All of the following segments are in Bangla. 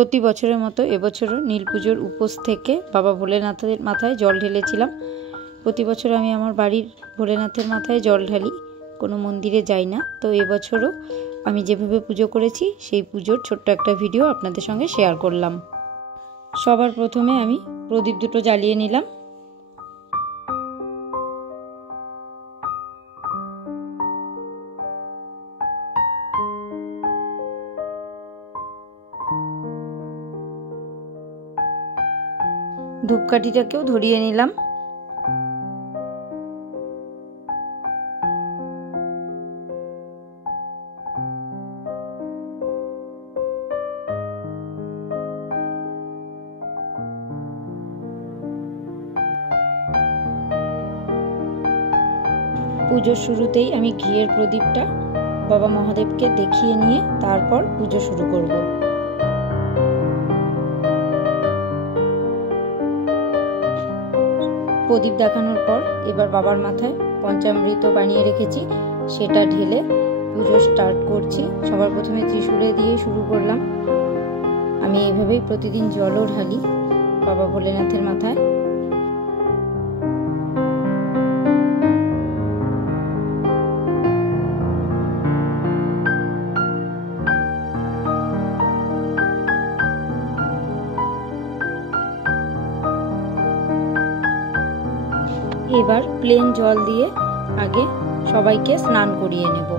প্রতি বছরের মতো এবছরও নীল পুজোর উপোস থেকে বাবা ভোলেনাথের মাথায় জল ঢেলেছিলাম। প্রতি বছর আমি আমার বাড়ির ভোলেনাথের মাথায় জল ঢালি, কোনো মন্দিরে যাই না। তো এবছরও আমি যেভাবে পুজো করেছি সেই পুজোর ছোট্ট একটা ভিডিও আপনাদের সঙ্গে শেয়ার করলাম। সবার প্রথমে আমি প্রদীপ দুটো জ্বালিয়ে নিলাম। ধূপকাঠিটাকেও ধরিয়ে নিলাম। পুজোর শুরুতেই আমি ঘিয়ের প্রদীপটা বাবা মহাদেবকে দেখিয়ে নিয়ে তারপর পুজো শুরু করব। প্রদীপ দেখানোর পর এবার বাবার মাথায় পঞ্চামৃত বানিয়ে রেখেছি, সেটা ঢেলে পুজো স্টার্ট করছি। সবার প্রথমে ত্রিশূলে দিয়ে শুরু করলাম। আমি এইভাবেই প্রতিদিন জলও ঢালি বাবা ভোলেনাথের মাথায়। এবার প্লেন জল দিয়ে আগে সবাইকে স্নান করিয়ে নেব।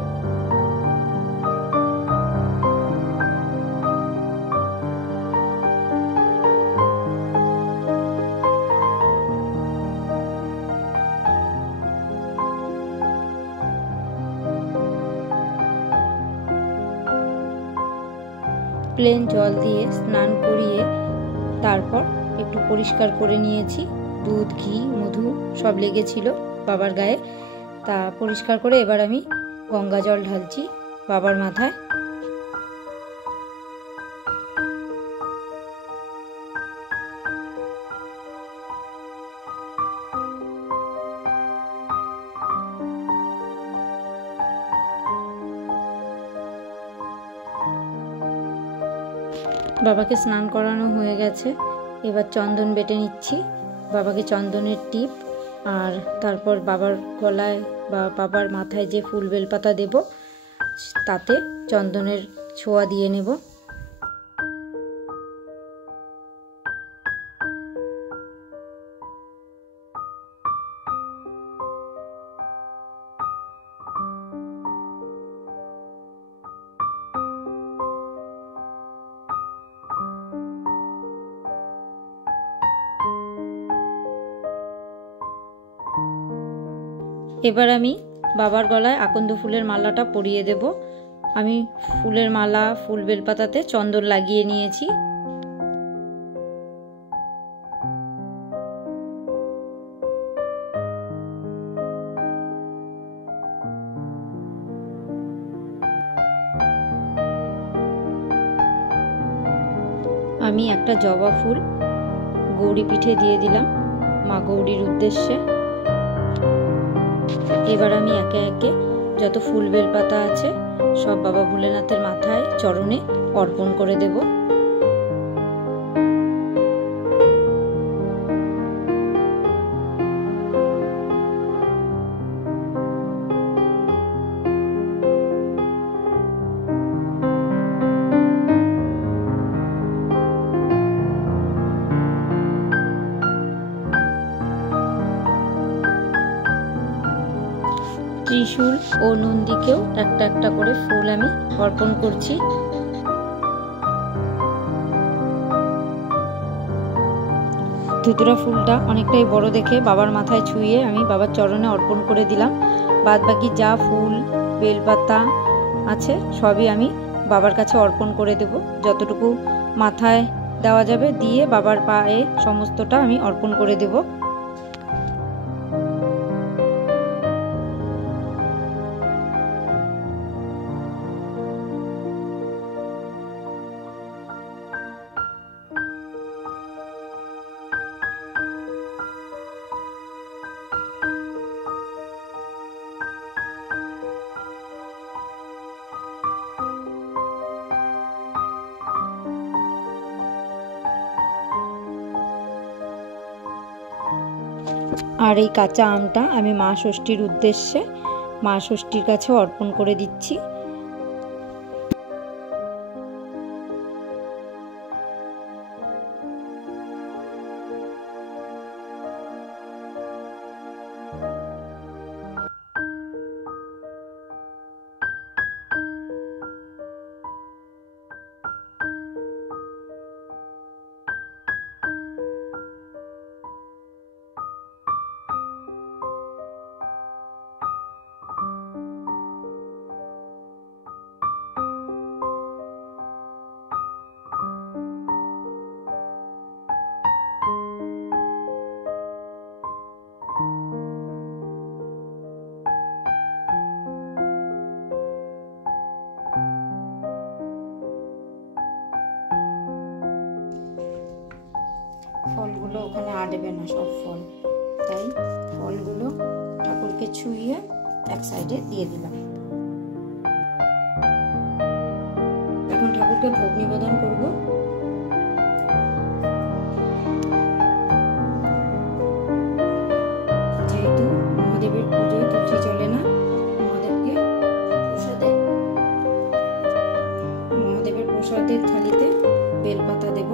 প্লেন জল দিয়ে স্নান করিয়ে তারপর একটু পরিষ্কার করে নিয়েছি। দুধ, ঘি, মধু সব লেগেছিল বাবার গায়ে, তা পরিষ্কার করে এবার আমি গঙ্গা জল ঢালছি বাবার মাথায়। বাবাকে স্নান করানো হয়ে গেছে, এবার চন্দন বেটে নিচ্ছি। বাবাকে চন্দনের টিপ আর তারপর বাবার গলায় বা বাবার মাথায় যে ফুল বেলপাতা দেব তাতে চন্দনের ছোঁয়া দিয়ে নেব। এবার আমি বাবার গলায় আকন্দ ফুলের মালাটা পরিয়ে দেব। আমি ফুলের মালা, ফুল বেলপাতাতে চন্দন লাগিয়ে নিয়েছি। আমি একটা জবা ফুল গৌরী পিঠে দিয়ে দিলাম মা গৌরীর উদ্দেশ্যে। এবার আমি একে একে যত ফুল বেলপাতা আছে সব বাবা ভোলেনাথের মাথায় চরণে অর্পণ করে দেব। ত্রিশূল ও নন্দীকেও একটা একটা করে ফুল আমি অর্পণ করছি। ধুতুরা ফুলটা অনেকটাই বড় দেখে বাবার মাথায় ছুঁয়ে আমি বাবার চরণে অর্পণ করে দিলাম। বাদ বাকি যা ফুল বেলপাতা আছে সবই আমি বাবার কাছে অর্পণ করে দেব। যতটুকু মাথায় দেওয়া যাবে দিয়ে বাবার পায়ে সমস্তটা আমি অর্পণ করে দেব। আর এই কাঁচা আমটা আমি মা ষষ্ঠীর উদ্দেশ্যে মা ষষ্ঠীর কাছে অর্পণ করে দিচ্ছি। ফলগুলো ওখানে আটবে না, সব ফল, তাই ফলগুলো ঠাকুরকে ছুঁয়ে এক সাইডে দিয়ে দিলাম। এখন ঠাকুরকে ভোগ নিবেদন করব। যেহেতু মহাদেবের পুজোয় তুলসী চলে না, মহাদেবের প্রসাদের থালিতে বেলপাতা দেব।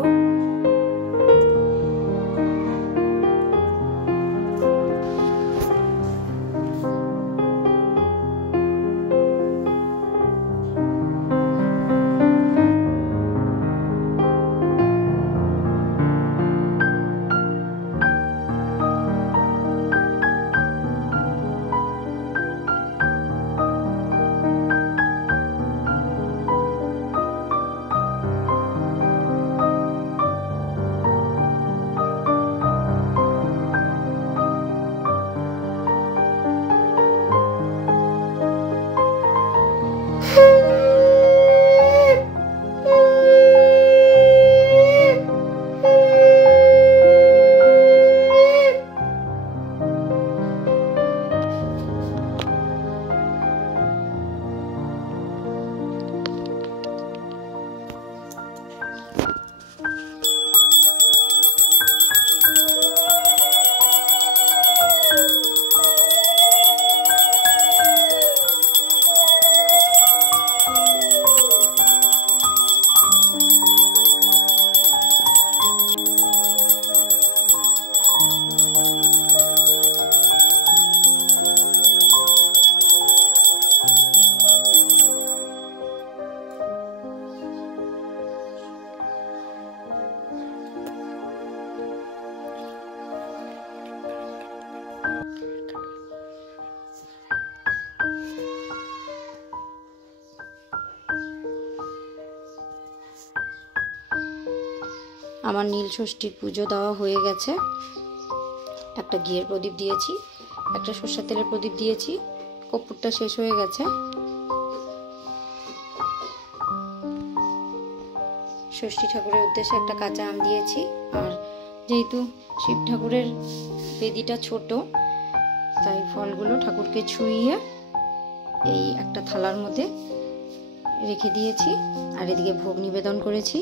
আমার নীল ষষ্ঠীর পুজো দেওয়া হয়ে গেছে। একটা ঘিয়ের প্রদীপ দিয়েছি, একটা সরষের তেলের প্রদীপ দিয়েছি, কর্পূরটা শেষ হয়ে গেছে। ষষ্ঠী ঠাকুরের উদ্দেশ্যে একটা কাঁচা আম দিয়েছি। আর যেহেতু শিব ঠাকুরের বেদিটা ছোট, তাই ফলগুলো ঠাকুরকে ছুঁয়ে এই একটা থালার মধ্যে রেখে দিয়েছি। আর এদিকে ভোগ নিবেদন করেছি।